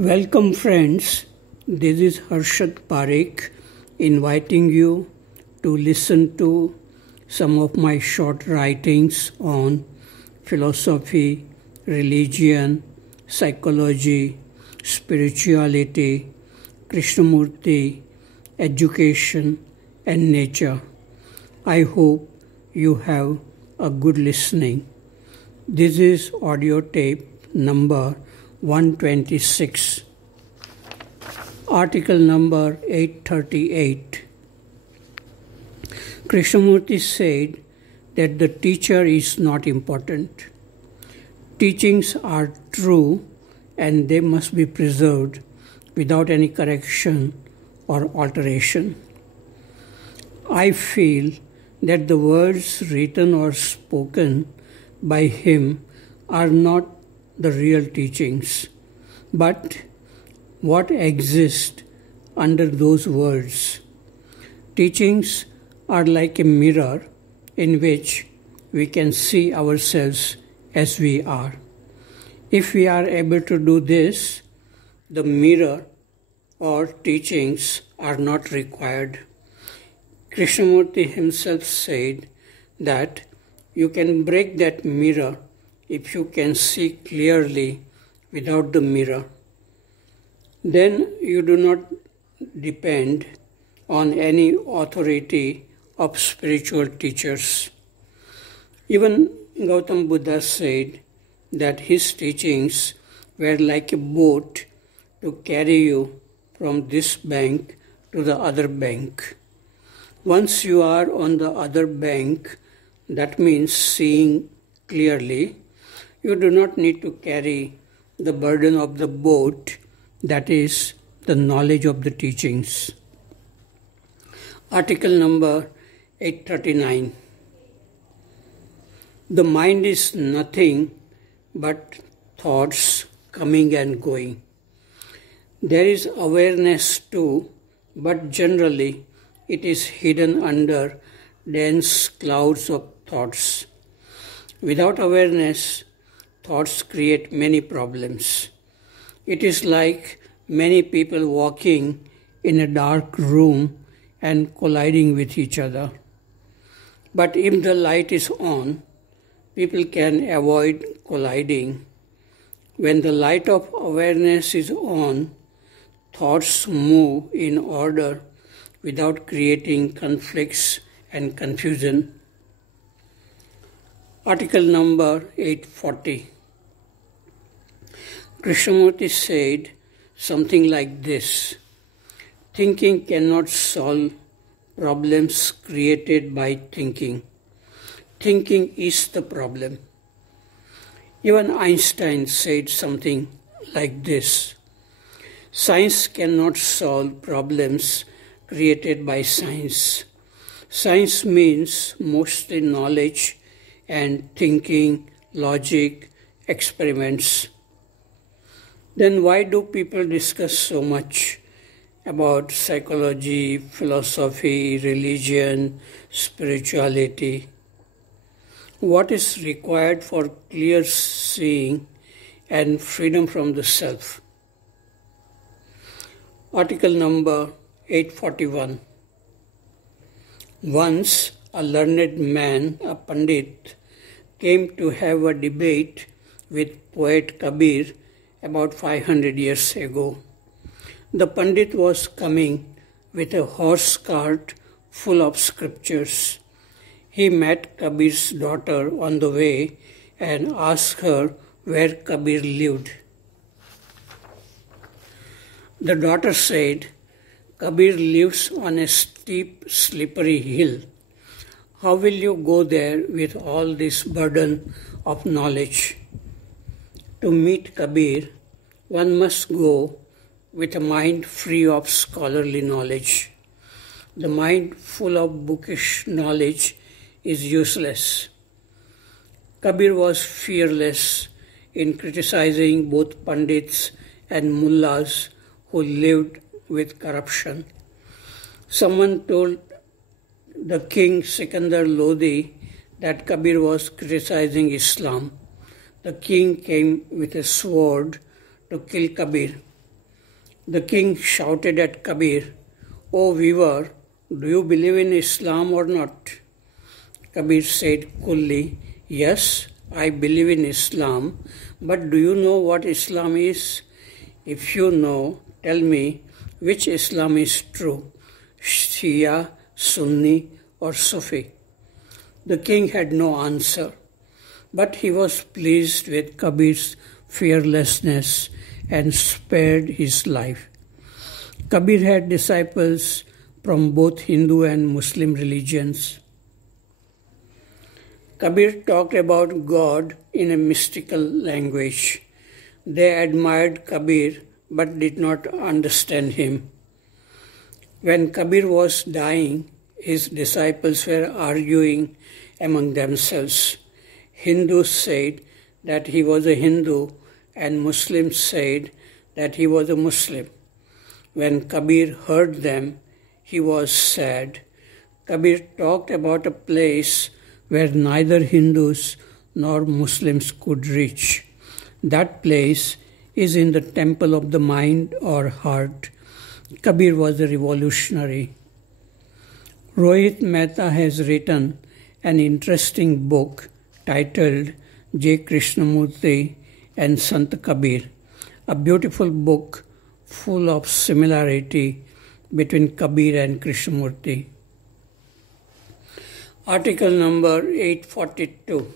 Welcome friends, this is Harshad Parekh inviting you to listen to some of my short writings on philosophy, religion, psychology, spirituality, Krishnamurti, education and nature. I hope you have a good listening. This is audio tape number 126. Article number 838. Krishnamurti said that the teacher is not important. Teachings are true and they must be preserved without any correction or alteration. I feel that the words written or spoken by him are not the real teachings, but what exists under those words. Teachings are like a mirror in which we can see ourselves as we are. If we are able to do this, the mirror or teachings are not required. Krishnamurti himself said that you can break that mirror if you can see clearly without the mirror. Then you do not depend on any authority of spiritual teachers. Even Gautam Buddha said that his teachings were like a boat to carry you from this bank to the other bank. Once you are on the other bank, that means seeing clearly, you do not need to carry the burden of the boat, that is, the knowledge of the teachings. Article number 839. The mind is nothing but thoughts coming and going. There is awareness too, but generally it is hidden under dense clouds of thoughts. Without awareness, thoughts create many problems. It is like many people walking in a dark room and colliding with each other. But if the light is on, people can avoid colliding. When the light of awareness is on, thoughts move in order without creating conflicts and confusion. Article number 840. Krishnamurti said something like this: thinking cannot solve problems created by thinking. Thinking is the problem. Even Einstein said something like this: science cannot solve problems created by science. Science means mostly knowledge and thinking, logic, experiments. Then why do people discuss so much about psychology, philosophy, religion, spirituality? What is required for clear seeing and freedom from the self? Article number 841. Once a learned man, a Pandit, came to have a debate with poet Kabir about 500 years ago. The Pandit was coming with a horse cart full of scriptures. He met Kabir's daughter on the way and asked her where Kabir lived. The daughter said, Kabir lives on a steep, slippery hill. How will you go there with all this burden of knowledge? To meet Kabir, one must go with a mind free of scholarly knowledge. The mind full of bookish knowledge is useless. Kabir was fearless in criticizing both Pandits and Mullahs who lived with corruption. Someone told the king Sikandar Lodi that Kabir was criticizing Islam. The king came with a sword to kill Kabir. The king shouted at Kabir, "O weaver, do you believe in Islam or not?" Kabir said coolly, "Yes, I believe in Islam, but do you know what Islam is? If you know, tell me which Islam is true, Shia, Sunni or Sufi?" The king had no answer, but he was pleased with Kabir's fearlessness and spared his life. Kabir had disciples from both Hindu and Muslim religions. Kabir talked about God in a mystical language. They admired Kabir but did not understand him. When Kabir was dying, his disciples were arguing among themselves. Hindus said that he was a Hindu and Muslims said that he was a Muslim. When Kabir heard them, he was sad. Kabir talked about a place where neither Hindus nor Muslims could reach. That place is in the temple of the mind or heart. Kabir was a revolutionary. Rohit Mehta has written an interesting book titled J. Krishnamurti and Sant Kabir, a beautiful book full of similarity between Kabir and Krishnamurti. Article number 842.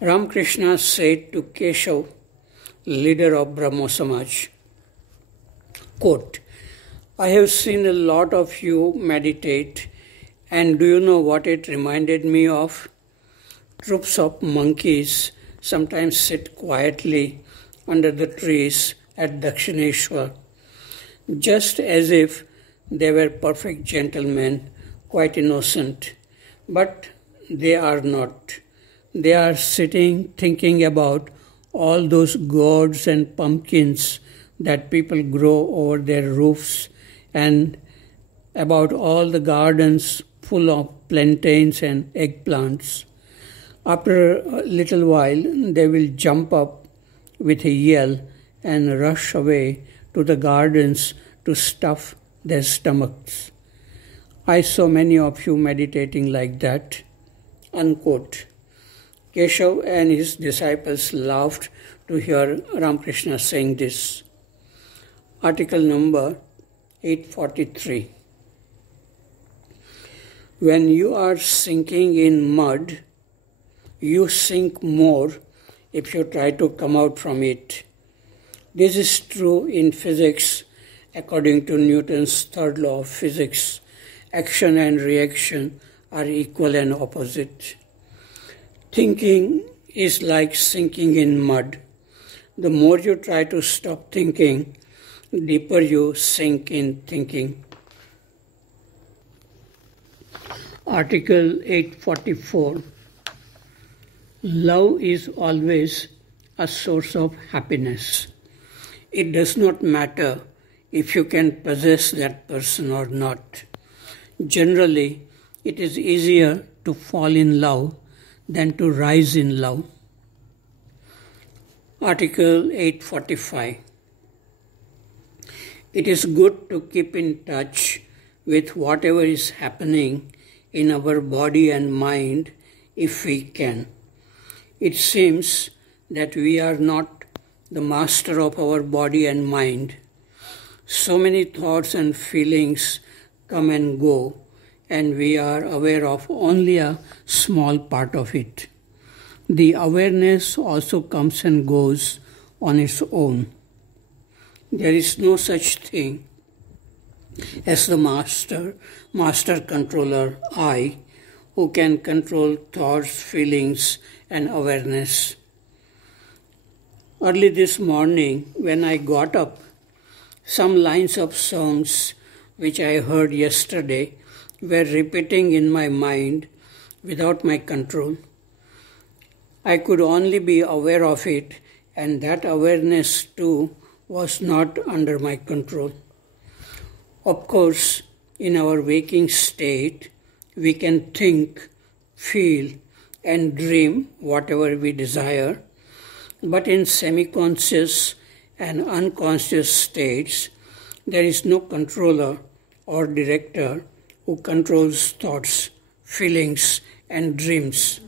Ramakrishna said to Keshav, leader of Brahmo Samaj, quote, "I have seen a lot of you meditate, and do you know what it reminded me of? Troops of monkeys sometimes sit quietly under the trees at Dakshineshwar, just as if they were perfect gentlemen, quite innocent. But they are not. They are sitting thinking about all those gourds and pumpkins that people grow over their roofs and about all the gardens full of plantains and eggplants. After a little while, they will jump up with a yell and rush away to the gardens to stuff their stomachs. I saw many of you meditating like that." Unquote. Keshav and his disciples laughed to hear Ramakrishna saying this. Article number 843. When you are sinking in mud, you sink more if you try to come out from it. This is true in physics according to Newton's third law of physics. Action and reaction are equal and opposite. Thinking is like sinking in mud. The more you try to stop thinking, the deeper you sink in thinking. Article 844. Love is always a source of happiness. It does not matter if you can possess that person or not. Generally, it is easier to fall in love than to rise in love. Article 845. It is good to keep in touch with whatever is happening in our body and mind if we can. It seems that we are not the master of our body and mind. So many thoughts and feelings come and go, and we are aware of only a small part of it. The awareness also comes and goes on its own. There is no such thing as the master controller I, who can control thoughts, feelings, and awareness. Early this morning, when I got up, some lines of songs which I heard yesterday were repeating in my mind without my control. I could only be aware of it, and that awareness too was not under my control. Of course, in our waking state, we can think, feel, and dream whatever we desire, but in semi-conscious and unconscious states, there is no controller or director who controls thoughts, feelings, and dreams.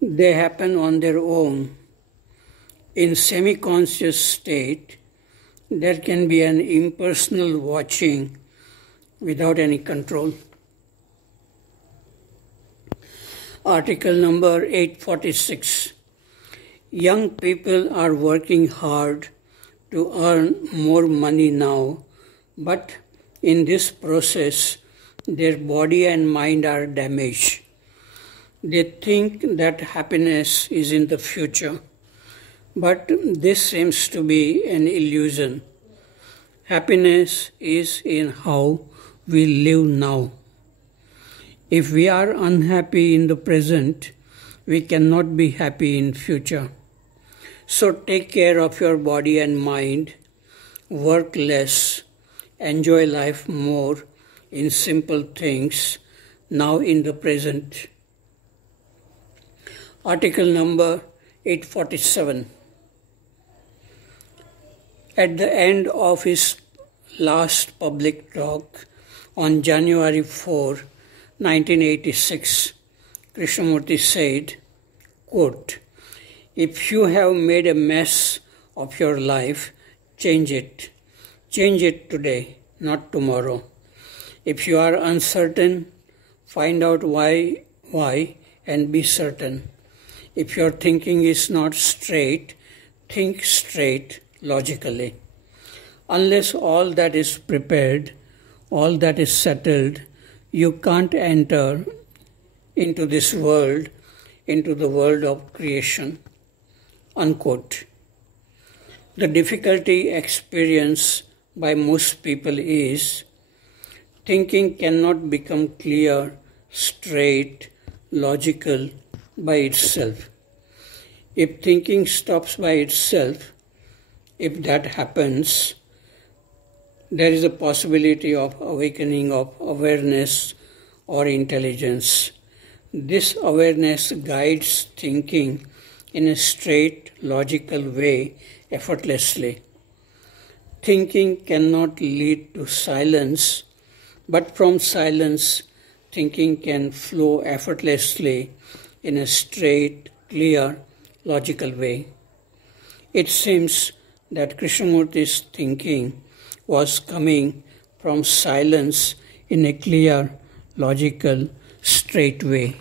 They happen on their own. In semi-conscious state, there can be an impersonal watching without any control. Article number 846. Young people are working hard to earn more money now, but in this process, their body and mind are damaged. They think that happiness is in the future, but this seems to be an illusion. Happiness is in how we live now. If we are unhappy in the present, we cannot be happy in future. So take care of your body and mind, work less, enjoy life more in simple things, now in the present. Article number 847. At the end of his last public talk on January 4, 1986, Krishnamurti said, quote, "If you have made a mess of your life, change it. Change it today, not tomorrow. If you are uncertain, find out why and be certain. If your thinking is not straight, think straight logically. Unless all that is prepared, all that is settled, you can't enter into this world, into the world of creation." Unquote. The difficulty experienced by most people is thinking cannot become clear, straight, logical by itself. If thinking stops by itself, if that happens, there is a possibility of awakening of awareness or intelligence. This awareness guides thinking in a straight, logical way effortlessly. Thinking cannot lead to silence, but from silence, thinking can flow effortlessly in a straight, clear, logical way. It seems that Krishnamurti's thinking was coming from silence in a clear, logical, straight way.